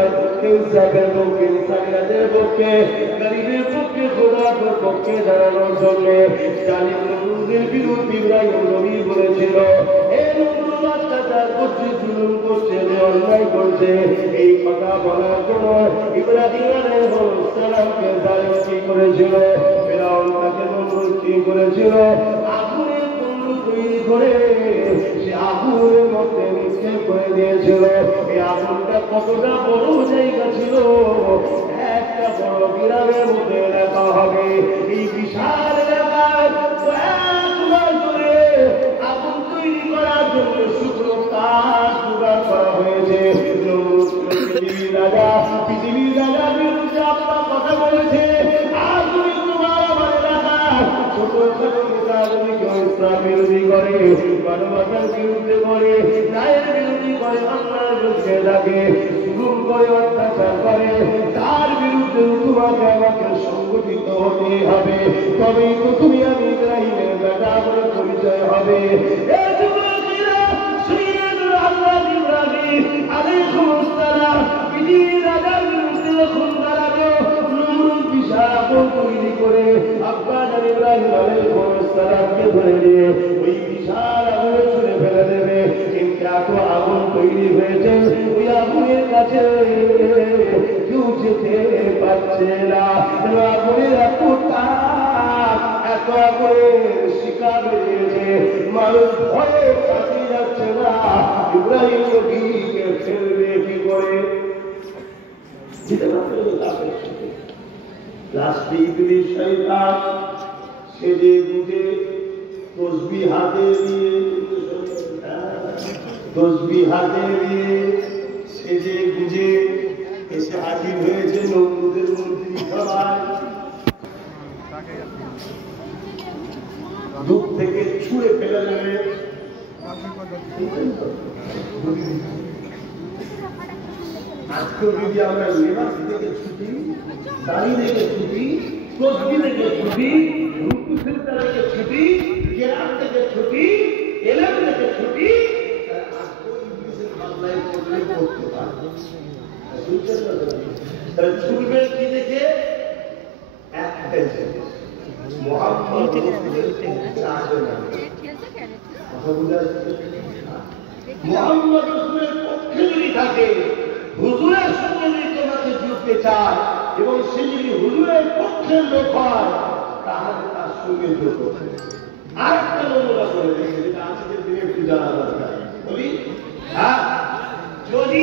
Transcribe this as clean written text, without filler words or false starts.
নয়, ইনসাফের পক্ষে, ইনসানিয়াতের পক্ষে, গরিবের পক্ষে, খোদার পক্ষে দাঁড়ানোর জন্য জালিম নমরুদের বিরুদ্ধে ইব্রাহিম নবী বলেছিল, হে নমরুদ অত্যাচার করছে, জুলুম করছে, অন্যায় করছে। এই কথা বলার জন্য ইব্রাহিম আলাইহিস সালামকে জালিম কি করেছিল? ফিরআউন তাকে নমরুদ কি করেছিল? আগুনের কুণ্ড তৈরি করে সে আগুনের মধ্যে নিক্ষেপ করে দিয়েছিল। এই আগুনটা কতটা বড় জায়গা ছিল, একটা বড় গ্রামের মধ্যে এলাকা হবে। এই বিশাল এলাকায় কয়েকবার ধরে আগুন তৈরি করার জন্য শুকনো কাঠ জোগাড় করা হয়েছে। পৃথিবীর রাজা বিরুদ্ধে আপনার কথা বলেছে, আর তুমি তোমার আমার এলাকায় ছোটখাটো নেতাগুলিকে ইসলাম বিরোধী করে, মানবতার বিরুদ্ধে করে, ন্যায়ের বিরোধী করে, অন্যায়ের বিরুদ্ধে ডাকে, জুলুম করে, অত্যাচার করে, তার বিরুদ্ধে তোমাকে আমাকে সংগঠিত হতে হবে। তবেই তো তুমি আমি ইব্রাহিমের বেটা বলে পরিচয় হবে। তৈরি করে আব্বাস ইব্রাহিম আলাইহিস সালামকে ধরে নিয়ে ওই বিশাল আগুনে ছুঁড়ে ফেলে দেবে। কিন্তু এত আগুন তৈরি হয়েছে, ওই আগুনের কাছে কেউ যেতে পারছে না। আগুনের এত তাপ, এত আগুনের শিকার হয়েছে, মানুষ ভয়ে কাটিয়ে যাচ্ছে না। ইব্রাহিম নবীকে ফেলবে কি করে? লাস্টে ইবলিস শয়তান সেজে গুজে তসবিহ হাতে নিয়ে সেজে গুজে এসে হাজির হয়েছে নমরুদের মন্ত্রী সভায়। দূর থেকে ছুঁড়ে ফেলে দেবে। আজকে যদি আমরা লেবাস থেকে ছুটি, দাড়ি থেকে ছুটি, তসবি থেকে ছুটি, রুকু সিজদা থেকে ছুটি, কেরাত থেকে ছুটি, ইলম থেকে ছুটি, আজকে ইবলিসের মামলায় করতে পারবে। তাহলে ছুটবে কি দেখে? একটাই মুহাম্মদ রাসূলের পক্ষে যদি থাকে, হুজুরের সঙ্গে যদি তোমাকে যুক্তে চায় এবং সে যদি হুজুরের পক্ষের লোক হয়, তাহলে তার সঙ্গে যোগ করবে। আরেকটা নমুনা করে দেখে, যেটা আজকের দিনে একটু জানা দরকার। বলি, হ্যাঁ, যদি